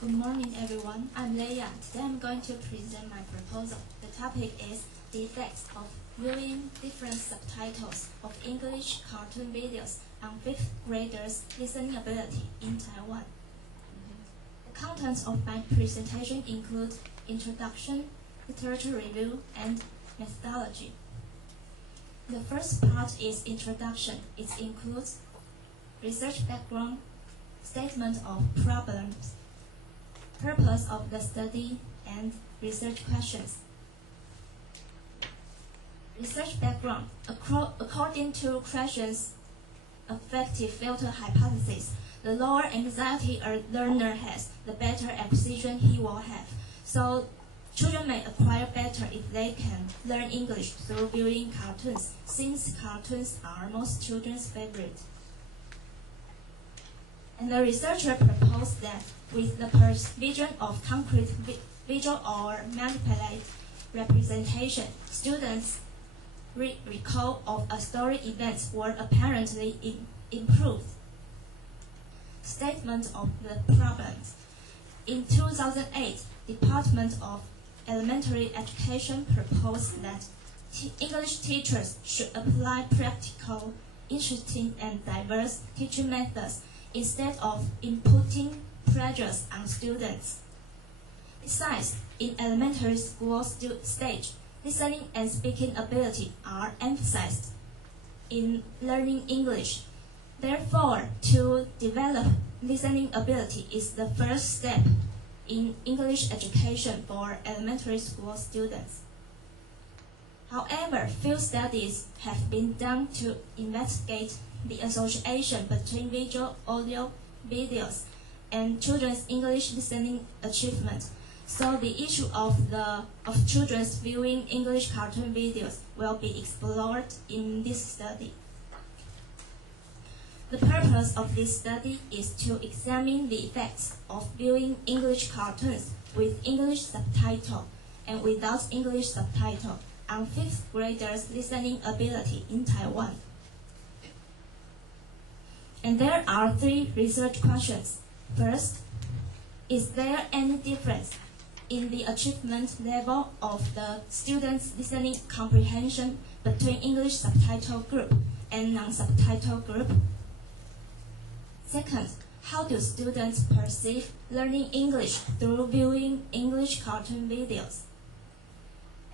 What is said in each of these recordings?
Good morning, everyone. I'm Leya. Today I'm going to present my proposal. The topic is the effects of viewing different subtitles of English cartoon videos on fifth graders' listening ability in Taiwan. The contents of my presentation include introduction, literature review, and methodology. The first part is introduction. It includes research background, statement of problems, purpose of the study, and research questions. Research background. According to Krashen's affective filter hypothesis, the lower anxiety a learner has, the better acquisition he will have. So children may acquire better if they can learn English through viewing cartoons, since cartoons are most children's favorite. And the researcher proposed that with the provision of concrete visual or manipulated representation, students' recall of a story events were apparently improved. Statement of the problems. In 2008, Department of Elementary Education proposed that English teachers should apply practical, interesting, and diverse teaching methods instead of inputting pressures on students. Besides, in elementary school stage, listening and speaking ability are emphasized in learning English. Therefore, to develop listening ability is the first step in English education for elementary school students. However, few studies have been done to investigate the association between visual, audio, videos, and children's English listening achievement. So the issue of children's viewing English cartoon videos will be explored in this study. The purpose of this study is to examine the effects of viewing English cartoons with English subtitle and without English subtitle on fifth graders' listening ability in Taiwan. And there are three research questions. First, is there any difference in the achievement level of the students' listening comprehension between English subtitle group and non-subtitle group? Second, how do students perceive learning English through viewing English cartoon videos?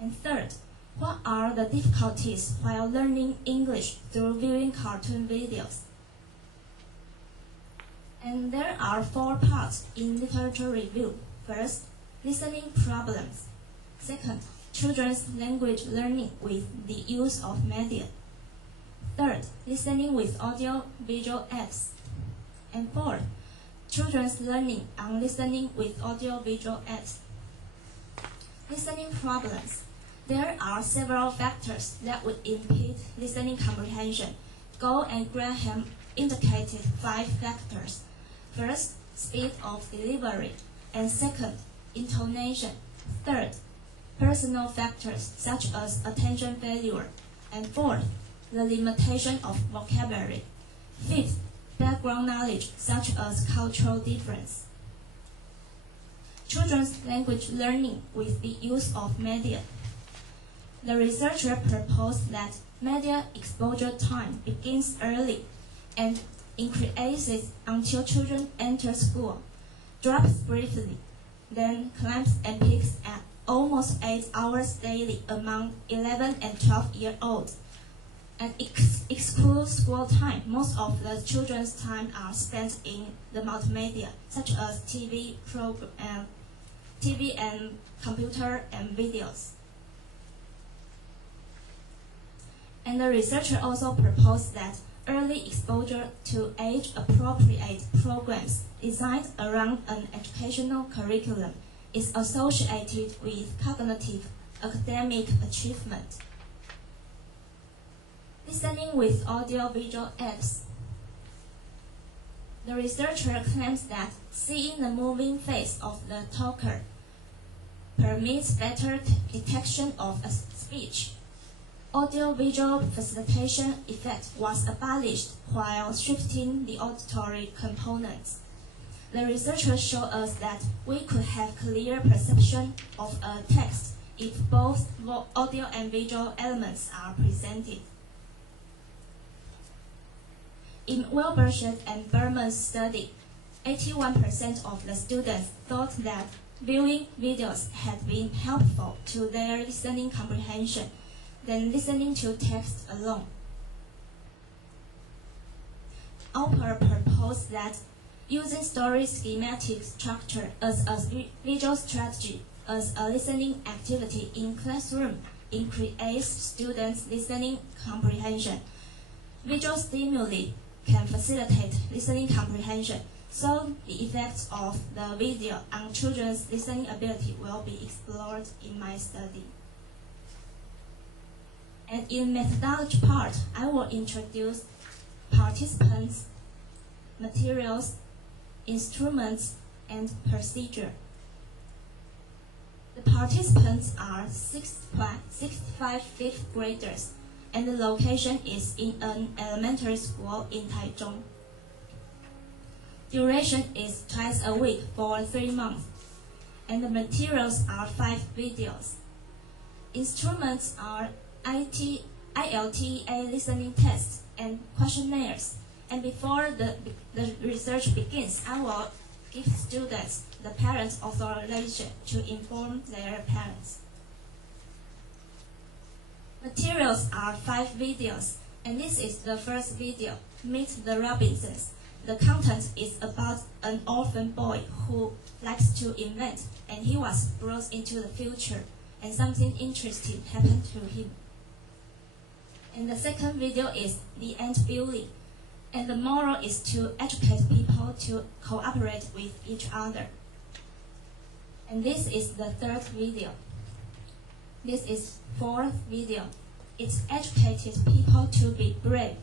And third, what are the difficulties while learning English through viewing cartoon videos? And there are four parts in literature review. First, listening problems. Second, children's language learning with the use of media. Third, listening with audio-visual apps. And fourth, children's learning on listening with audio-visual apps. Listening problems. There are several factors that would impede listening comprehension. Goh and Graham indicated 5 factors. First, speed of delivery, and second, intonation. Third, personal factors such as attention failure, and fourth, the limitation of vocabulary. Fifth, background knowledge such as cultural difference. Children's language learning with the use of media. The researcher proposed that media exposure time begins early and increases until children enter school, drops briefly, then climbs and peaks at almost 8 hours daily among 11 and 12-year-olds. And excludes school time. Most of the children's time are spent in the multimedia, such as TV and computer and videos. And the researcher also proposed that early exposure to age-appropriate programs designed around an educational curriculum is associated with cognitive academic achievement. Listening with audio-visual apps. The researcher claims that seeing the moving face of the talker permits better detection of a speech. Audio-visual facilitation effect was abolished while shifting the auditory components. The researchers show us that we could have clear perception of a text if both audio and visual elements are presented. In Wilbershire and Berman's study, 81% of the students thought that viewing videos had been helpful to their listening comprehension than listening to text alone. Alper proposed that using story schematic structure as a visual strategy as a listening activity in classroom increases students' listening comprehension. Visual stimuli can facilitate listening comprehension, so the effects of the video on children's listening ability will be explored in my study. And in methodology part, I will introduce participants, materials, instruments, and procedure. The participants are 65 fifth graders, and the location is in an elementary school in Taichung. Duration is twice a week for 3 months, and the materials are 5 videos. Instruments are ILTA listening tests and questionnaires. And before the research begins, I will give students the parents' authorization to inform their parents. Materials are 5 videos, and this is the first video, Meet the Robinsons. The content is about an orphan boy who likes to invent, and he was brought into the future, and something interesting happened to him. And the second video is The Ant Building. And the moral is to educate people to cooperate with each other. And this is the third video. This is fourth video. It educated people to be brave